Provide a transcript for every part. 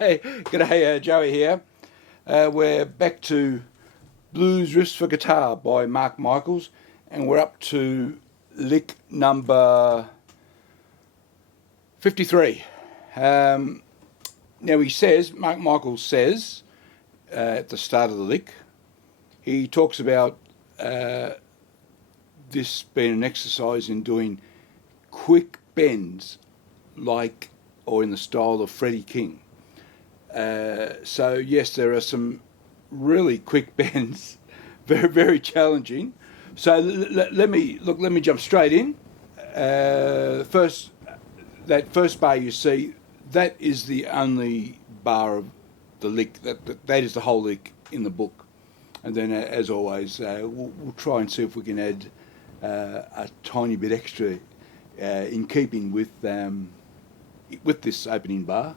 Hi, g'day, Joey here. We're back to Blues Riffs for Guitar by Mark Michaels, and we're up to lick number 53. Now Mark Michaels says, at the start of the lick, he talks about this being an exercise in doing quick bends or in the style of Freddie King. So yes, there are some really quick bends, very, very challenging. So let me jump straight in. That first bar you see, that is the only bar of the lick. That is the whole lick in the book. And then, as always, we'll try and see if we can add a tiny bit extra in keeping with this opening bar.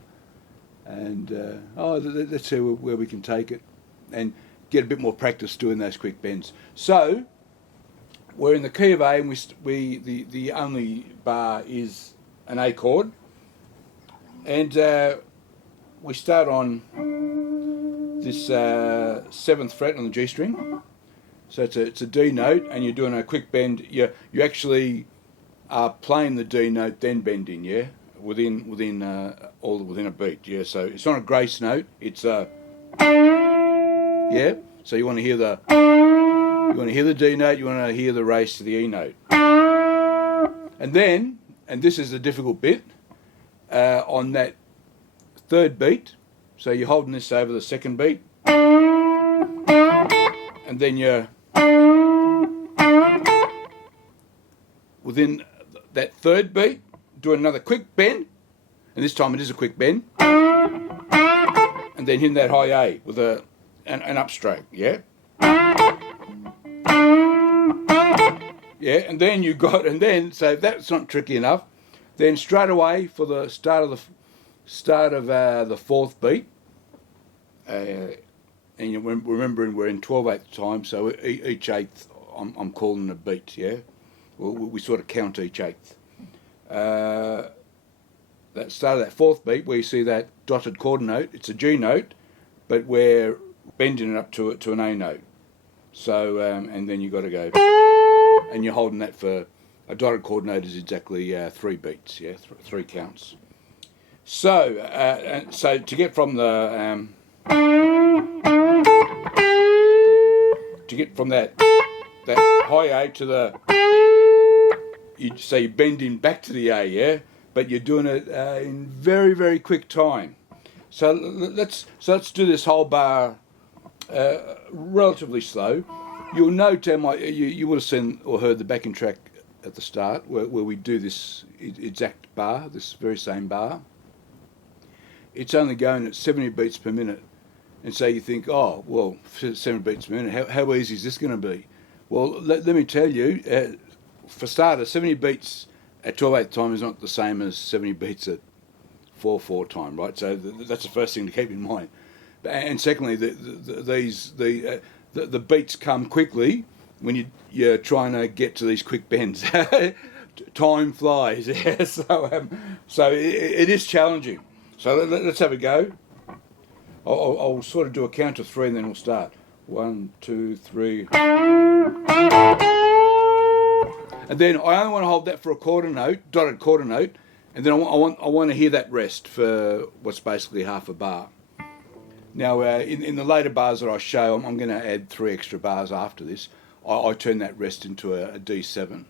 And let's see where we can take it and get a bit more practice doing those quick bends. So we're in the key of A, and the only bar is an A chord, and we start on this 7th fret on the G string. So it's a D note, and you're doing a quick bend. You actually are playing the D note, then bending, yeah, within a beat, yeah. So it's not a grace note. It's a yeah. So you want to hear the D note. You want to hear the race to the E note, and this is the difficult bit on that third beat. So you're holding this over the second beat, and then you're within that third beat doing another quick bend, and this time it is a quick bend, and then hitting that high A with an upstroke, yeah. Yeah, and then so if that's not tricky enough, then straight away for the start of the fourth beat, and you're remembering we're in 12/8 time, so each eighth I'm calling a beat, yeah. We sort of count each eighth. That start of that fourth beat, where you see that dotted quarter note, it's a G note, but we're bending it up to an A note. So and then you got to go, and you're holding that for a dotted quarter note is exactly 3 beats, yeah, 3 counts. So to get from the that high A to the, you're bending back to the A, yeah, but you're doing it in very, very quick time. So let's do this whole bar relatively slow. You'll note you would have seen or heard the backing track at the start where we do this exact bar, this very same bar. It's only going at 70 beats per minute, and so you think, oh well, 70 beats per minute, how easy is this going to be? Well, let me tell you, for starters, 70 beats at 12/8 time is not the same as 70 beats at 4/4 time, right? So that's the first thing to keep in mind. And secondly, the beats come quickly when you're trying to get to these quick bends. Time flies, yeah. So it is challenging. So let's have a go. I'll sort of do a count of 3, and then we'll start. 1, 2, 3. And then I only want to hold that for a dotted quarter note, and then I want to hear that rest for what's basically half a bar. Now, in the later bars that I show, I'm going to add 3 extra bars after this. I turn that rest into a D7,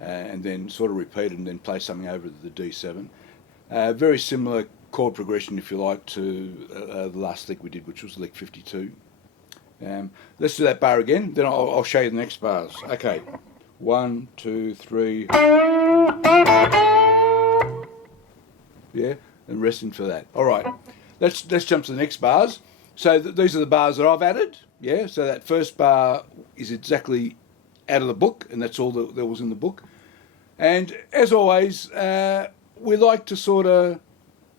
and then sort of repeat it, and then play something over the D7. Very similar chord progression, if you like, to the last lick we did, which was lick 52. Let's do that bar again, then I'll show you the next bars. Okay, 1, 2, 3. Yeah, and resting for that. All right, let's jump to the next bars. So these are the bars that I've added. Yeah, so that first bar is exactly out of the book, and that's all that was in the book. And as always, we like to sort of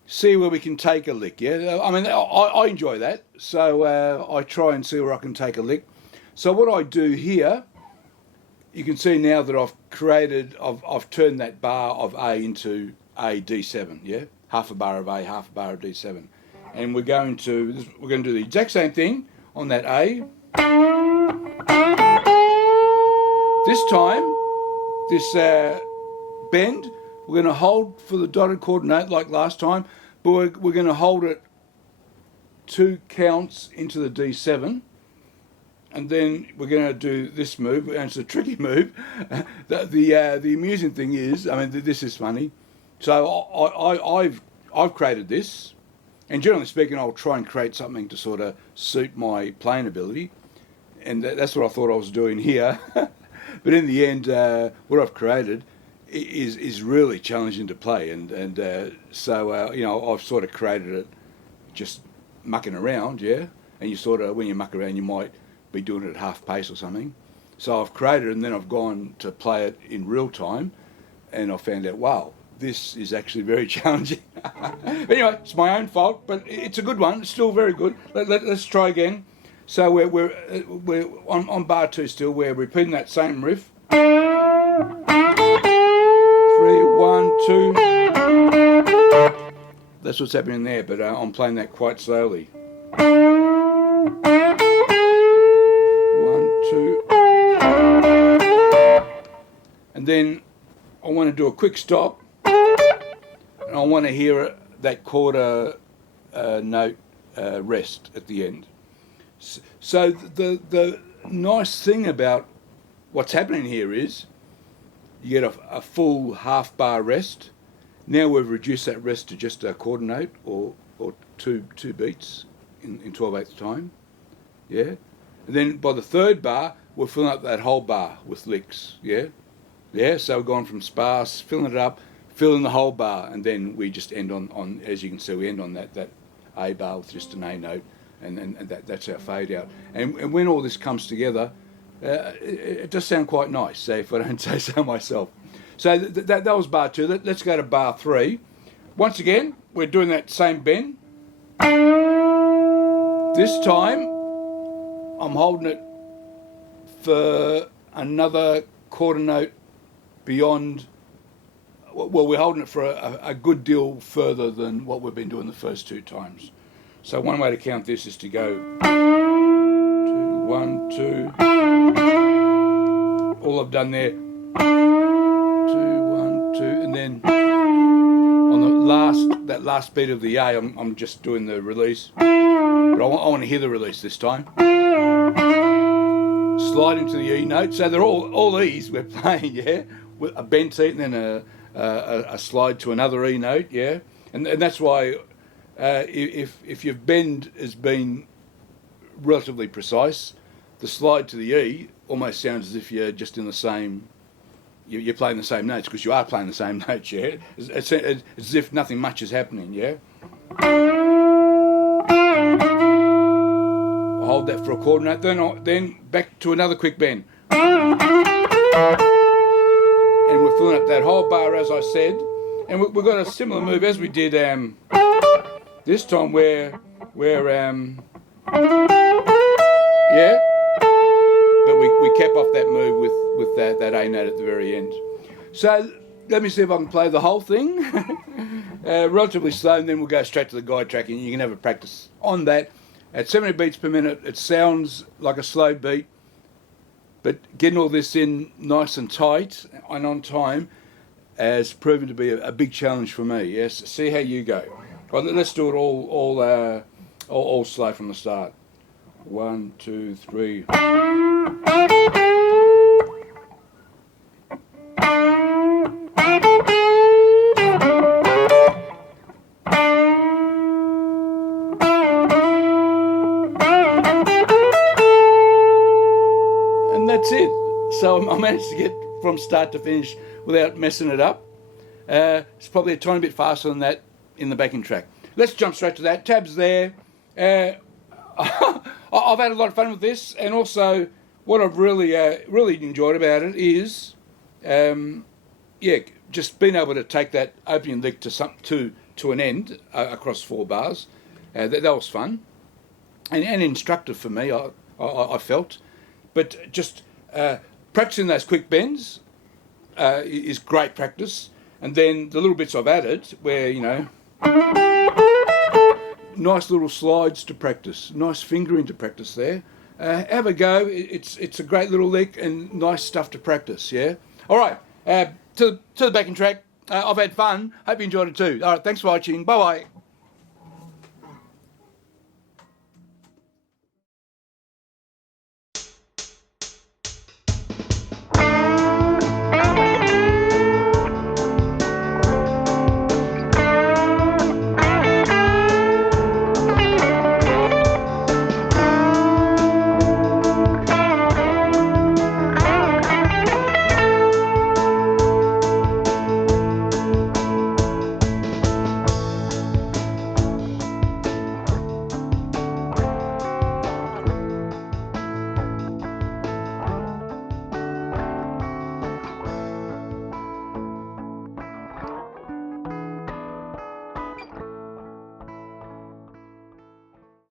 see where we can take a lick. Yeah, I mean, I enjoy that, so I try and see where I can take a lick. So what I do here, you can see now that I've turned that bar of A into A D7. Yeah, half a bar of A, half a bar of D7, and we're going to do the exact same thing on that A. This time, this bend, we're going to hold for the dotted quarter note like last time, but we're going to hold it 2 counts into the D7, and then we're going to do this move, and it's a tricky move. The amusing thing is, I mean, this is funny. So I've created this, and generally speaking, I'll try and create something to sort of suit my playing ability, and that's what I thought I was doing here. But in the end, what I've created is really challenging to play, and so you know, I've sort of created it just mucking around, yeah. And you sort of, when you muck around, you might be doing it at half pace or something. So I've created it, and then I've gone to play it in real time, and I found out, wow, this is actually very challenging. But anyway, it's my own fault, but it's a good one. It's still very good. Let's try again. So we're on bar 2 still. We're repeating that same riff. 3, 1, 2. That's what's happening there, but I'm playing that quite slowly. 1, 2. And then I want to do a quick stop, and I want to hear that quarter note rest at the end. So the nice thing about what's happening here is you get a full half bar rest. Now we've reduced that rest to just a quarter note or two beats in 12/8 time, yeah. And then by the third bar, we're filling up that whole bar with licks, yeah. So we're going from sparse, filling it up, filling the whole bar, and then we just end on as you can see, we end on that A bar with just an A note. And that's our fade out. And when all this comes together, it does sound quite nice, say, if I don't say so myself. So that was bar 2. Let's go to bar 3. Once again, we're doing that same bend. This time, I'm holding it for another quarter note beyond. Well, we're holding it for a good deal further than what we've been doing the first 2 times. So one way to count this is to go 2, 1, 2. All I've done there, 2, 1, 2, and then on that last beat of the A, I'm just doing the release. But I want to hear the release this time. Slide into the E note. So they're all E's we're playing, yeah, with a bent C and then a slide to another E note, yeah, and that's why. If your bend has been relatively precise, the slide to the E almost sounds as if you're just in the same, you're playing the same notes, because you are playing the same notes, yeah? It's as if nothing much is happening, yeah? I'll hold that for a quarter note, then back to another quick bend. And we're filling up that whole bar, as I said, and we've got a similar move as we did this time we're yeah, but we kept off that move with that A note at the very end. So let me see if I can play the whole thing relatively slow, and then we'll go straight to the guide track, and you can have a practice on that. At 70 beats per minute, it sounds like a slow beat, but getting all this in nice and tight and on time has proven to be a big challenge for me. Yes, see how you go. Well, let's do it all slow from the start. 1, 2, 3. And that's it. So I managed to get from start to finish without messing it up. It's probably a tiny bit faster than that in the backing track. Let's jump straight to that. Tabs there. I've had a lot of fun with this, and also what I've really enjoyed about it is, just being able to take that opening lick to an end across 4 bars. That was fun and instructive for me. I felt, but just practicing those quick bends is great practice. And then the little bits I've added, where nice little slides to practice, nice fingering to practice there. Have a go. It's a great little lick and nice stuff to practice. Yeah. All right. To the backing track. I've had fun. Hope you enjoyed it too. All right. Thanks for watching. Bye bye.